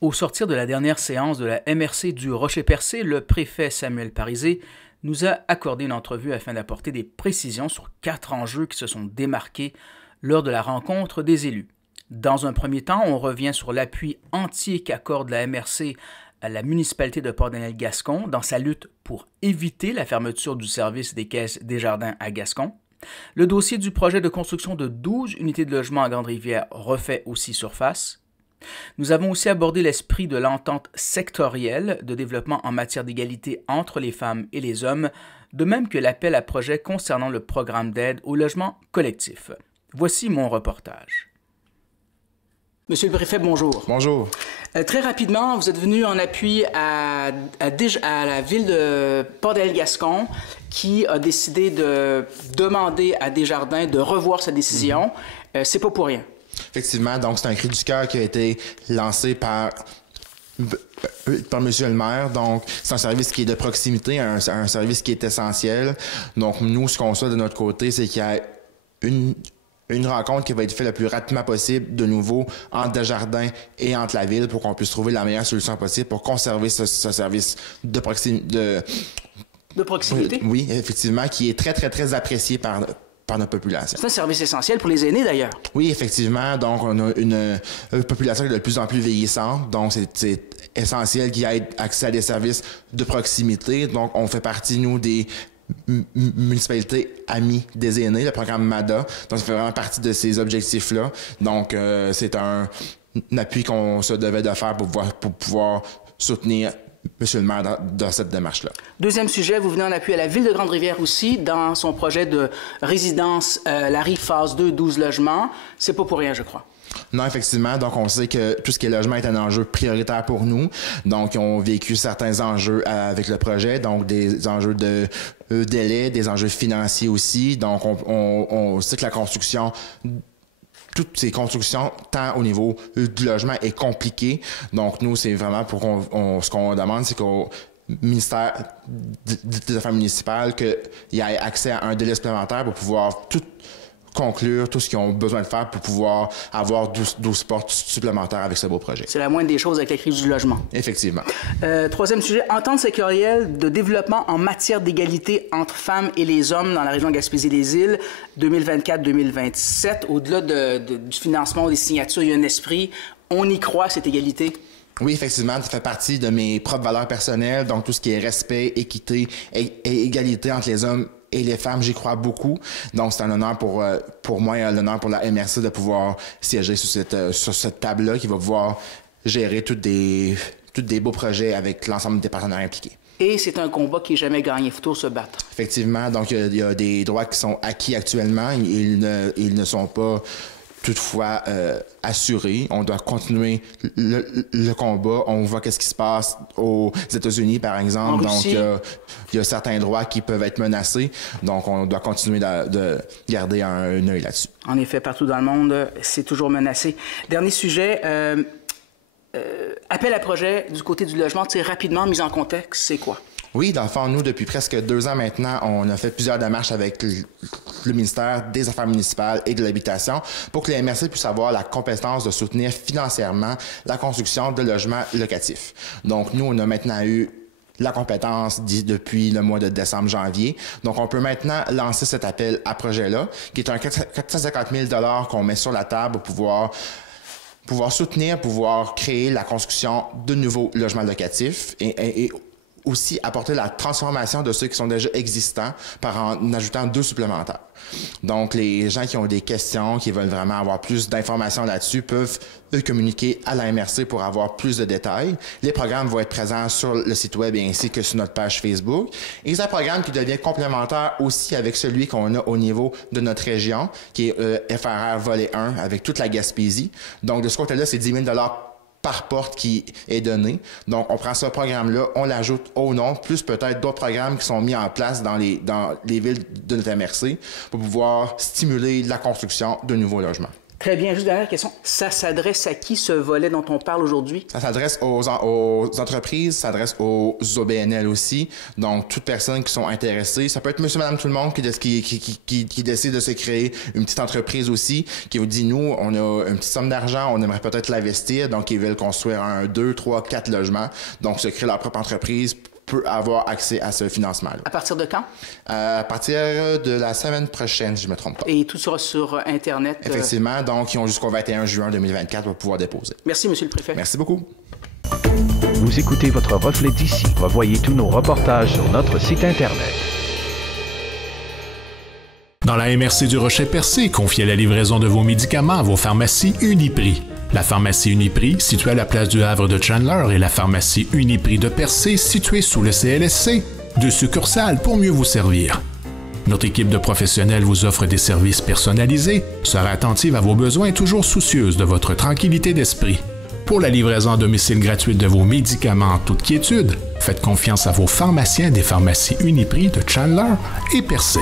Au sortir de la dernière séance de la MRC du Rocher-Percé, le préfet Samuel Parisé nous a accordé une entrevue afin d'apporter des précisions sur 4 enjeux qui se sont démarqués lors de la rencontre des élus. Dans un premier temps, on revient sur l'appui entier qu'accorde la MRC à la municipalité de Port-Daniel-Gascon dans sa lutte pour éviter la fermeture du service des caisses Desjardins à Gascon. Le dossier du projet de construction de 12 unités de logement à Grande-Rivière refait aussi surface. Nous avons aussi abordé l'esprit de l'entente sectorielle de développement en matière d'égalité entre les femmes et les hommes, de même que l'appel à projet concernant le programme d'aide au logement collectif. Voici mon reportage. Monsieur le préfet, bonjour. Bonjour. Très rapidement, vous êtes venu en appui à la ville de Port-Daniel-Gascon qui a décidé de demander à Desjardins de revoir sa décision. C'est pas pour rien. Effectivement, donc c'est un cri du cœur qui a été lancé par monsieur le maire. Donc, c'est un service qui est de proximité, un service qui est essentiel. Donc, nous, ce qu'on souhaite de notre côté, c'est qu'il y ait une rencontre qui va être faite le plus rapidement possible, de nouveau, entre Desjardins et entre la ville, pour qu'on puisse trouver la meilleure solution possible pour conserver ce service de proximité. De proximité? Oui, effectivement, qui est très, très, très apprécié par notre population. C'est un service essentiel pour les aînés, d'ailleurs. Oui, effectivement. Donc, on a une population qui est de plus en plus vieillissante. Donc, c'est essentiel qu'il y ait accès à des services de proximité. Donc, on fait partie, nous, des municipalités amies des aînés, le programme MADA. Donc, ça fait vraiment partie de ces objectifs-là. Donc, c'est un appui qu'on se devait de faire pour pouvoir soutenir monsieur le maire dans cette démarche-là. Deuxième sujet, vous venez en appui à la ville de Grande-Rivière aussi, dans son projet de résidence La Rive phase 2, 12 logements. C'est pas pour rien, je crois. Non, effectivement. Donc, on sait que tout ce qui est logement est un enjeu prioritaire pour nous. Donc, on a vécu certains enjeux avec le projet, donc des enjeux de délai, des enjeux financiers aussi. Donc, on sait que la construction, toutes ces constructions, tant au niveau du logement, est compliqué. Donc, nous, c'est vraiment pour ce qu'on demande, c'est qu'au ministère des Affaires municipales, qu'il y ait accès à un délai supplémentaire pour pouvoir tout conclure tout ce qu'ils ont besoin de faire pour pouvoir avoir 12 portes supplémentaires avec ce beau projet. C'est la moindre des choses avec la crise du logement. Effectivement. Troisième sujet, entente sectorielle de développement en matière d'égalité entre femmes et les hommes dans la région Gaspésie-des-Îles 2024-2027. Au-delà du financement ou des signatures, il y a un esprit. On y croit, cette égalité? Oui, effectivement, ça fait partie de mes propres valeurs personnelles, donc tout ce qui est respect, équité et égalité entre les hommes et les femmes, j'y crois beaucoup. Donc, c'est un honneur pour moi et un honneur pour la MRC de pouvoir siéger sur cette table-là qui va pouvoir gérer tous des beaux projets avec l'ensemble des partenaires impliqués. Et c'est un combat qui n'est jamais gagné. Il faut toujours se battre. Effectivement. Donc, il y a des droits qui sont acquis actuellement. Ils ne sont pas toutefois assurés. On doit continuer le combat. On voit qu'est-ce qui se passe aux États-Unis, par exemple. Donc, il y a certains droits qui peuvent être menacés. Donc, on doit continuer de garder un œil là-dessus. En effet, partout dans le monde, c'est toujours menacé. Dernier sujet, appel à projet du côté du logement, rapidement, mise en contexte, c'est quoi? Oui, dans le fond, nous, depuis presque 2 ans maintenant, on a fait plusieurs démarches avec le ministère des Affaires municipales et de l'Habitation pour que les MRC puissent avoir la compétence de soutenir financièrement la construction de logements locatifs. Donc, nous, on a maintenant eu la compétence depuis le mois de décembre-janvier. Donc, on peut maintenant lancer cet appel à projet-là, qui est un 450 000 $ qu'on met sur la table pour pouvoir soutenir, pouvoir créer la construction de nouveaux logements locatifs et aussi apporter la transformation de ceux qui sont déjà existants par en ajoutant 2 supplémentaires. Donc, les gens qui ont des questions, qui veulent vraiment avoir plus d'informations là-dessus, peuvent eux communiquer à la MRC pour avoir plus de détails. Les programmes vont être présents sur le site web et ainsi que sur notre page Facebook. Et c'est un programme qui devient complémentaire aussi avec celui qu'on a au niveau de notre région, qui est FRR Volet 1 avec toute la Gaspésie. Donc, de ce côté-là, c'est 10 000 $ par porte qui est donné. Donc, on prend ce programme-là, on l'ajoute au nom, plus peut-être d'autres programmes qui sont mis en place dans les villes de notre MRC pour pouvoir stimuler la construction de nouveaux logements. Très bien. Juste dernière question. Ça s'adresse à qui, ce volet dont on parle aujourd'hui? Ça s'adresse aux entreprises, ça s'adresse aux OBNL aussi. Donc, toutes personnes qui sont intéressées. Ça peut être monsieur, madame, tout le monde qui décide de se créer une petite entreprise aussi, qui vous dit, nous, on a une petite somme d'argent, on aimerait peut-être l'investir. Donc, ils veulent construire 1, 2, 3, 4 logements. Donc, se créer leur propre entreprise peut avoir accès à ce financement-là. À partir de quand? À partir de la semaine prochaine, si je ne me trompe pas. Et tout sera sur Internet? Effectivement. Donc, ils ont jusqu'au 21 juin 2024 pour pouvoir déposer. Merci, Monsieur le Préfet. Merci beaucoup. Vous écoutez votre reflet d'ici. Revoyez tous nos reportages sur notre site Internet. Dans la MRC du Rocher-Percé, confiez la livraison de vos médicaments à vos pharmacies Uniprix. La pharmacie Uniprix, située à la place du Havre de Chandler, et la pharmacie Uniprix de Percé, située sous le CLSC, 2 succursales pour mieux vous servir. Notre équipe de professionnels vous offre des services personnalisés, sera attentive à vos besoins et toujours soucieuse de votre tranquillité d'esprit. Pour la livraison à domicile gratuite de vos médicaments en toute quiétude, faites confiance à vos pharmaciens des pharmacies Uniprix de Chandler et Percé.